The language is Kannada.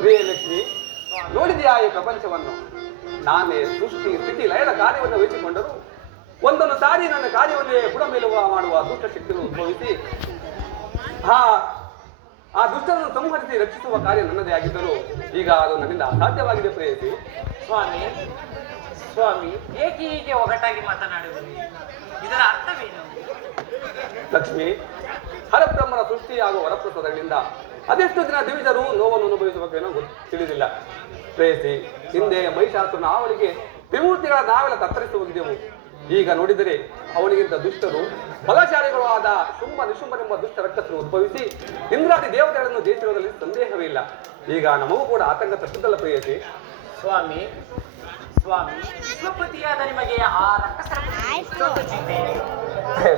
ಪ್ರಿಯಲಕ್ಷ್ಮಿ, ನೋಡಿದೆಯಾ ಈ ಪ್ರಪಂಚವನ್ನು? ನಾನೇ ಸೃಷ್ಟಿ ಸ್ಥಿತಿ ಲಯದ ಕಾರ್ಯವನ್ನು ವಹಿಸಿಕೊಂಡರು ಒಂದೊಂದು ಸಾರಿ ನನ್ನ ಕಾರ್ಯವನ್ನೇ ಬುಡಮೇಲುವ ಮಾಡುವ ದುಷ್ಟ ಶಕ್ತಿಯನ್ನು ಉದ್ಭವಿಸಿ ಆ ದುಷ್ಟರನ್ನು ಸಂಹರಿಸಿ ರಕ್ಷಿಸುವ ಕಾರ್ಯ ನನ್ನದೇ ಆಗಿದ್ದರೂ ಈಗ ಅದು ನನ್ನಿಂದ ಅಸಾಧ್ಯವಾಗಿದೆ. ಪ್ರೇಯಸಿ ಸ್ವಾಮಿ, ಸ್ವಾಮಿ ಏಕೆ ಹೀಗೆ ಒಗಟಾಗಿ ಮಾತನಾಡುವುದು? ಇದರ ಅರ್ಥವೇನು? ಲಕ್ಷ್ಮಿ, ಹರಬ್ರಹ್ಮನ ಸೃಷ್ಟಿ ಹಾಗೂ ವರಪ್ರಸಾದಗಳಿಂದ ಅದೆಷ್ಟು ದಿನ ದಿವಿಜರು ನೋವನ್ನು ಅನುಭವಿಸಬೇಕೇನೋ ತಿಳಿದಿಲ್ಲ. ಪ್ರೇಯಸಿ, ಹಿಂದೆ ಮಹಿಷಾಸುರನ ಅವಳಿಗೆ ವಿಮೂರ್ತಿಗಳ ನಾವೆಲ್ಲ ತತ್ತರಿಸಿ ಹೋಗಿದ್ದೆವು. ಈಗ ನೋಡಿದರೆ ಅವನಿಗಿಂತ ದುಷ್ಟರು ಬಲಶಾಲಿಗಳು ಆದ ಶುಂಭ ನಿಶುಂಭನೆಂಬ ದುಷ್ಟ ರಕ್ಕಸರು ಉದ್ಭವಿಸಿ ಇಂದ್ರಾದಿ ದೇವತೆಗಳನ್ನು ಜಯಿಸಿರುವುದರಲ್ಲಿ ಸಂದೇಹವೇ ಇಲ್ಲ. ಈಗ ನಮಗೂ ಕೂಡ ಆತಂಕ ತಪ್ಪಿದ್ದಲ್ಲ ಪ್ರೇಯಸಿ. ಸ್ವಾಮಿ, ಸ್ವಾಮಿ, ಸ್ವಪತಿಯಾದ ನಿಮಗೆ ಆ ರಕ್ಕಸರ ಚಿಂತೆ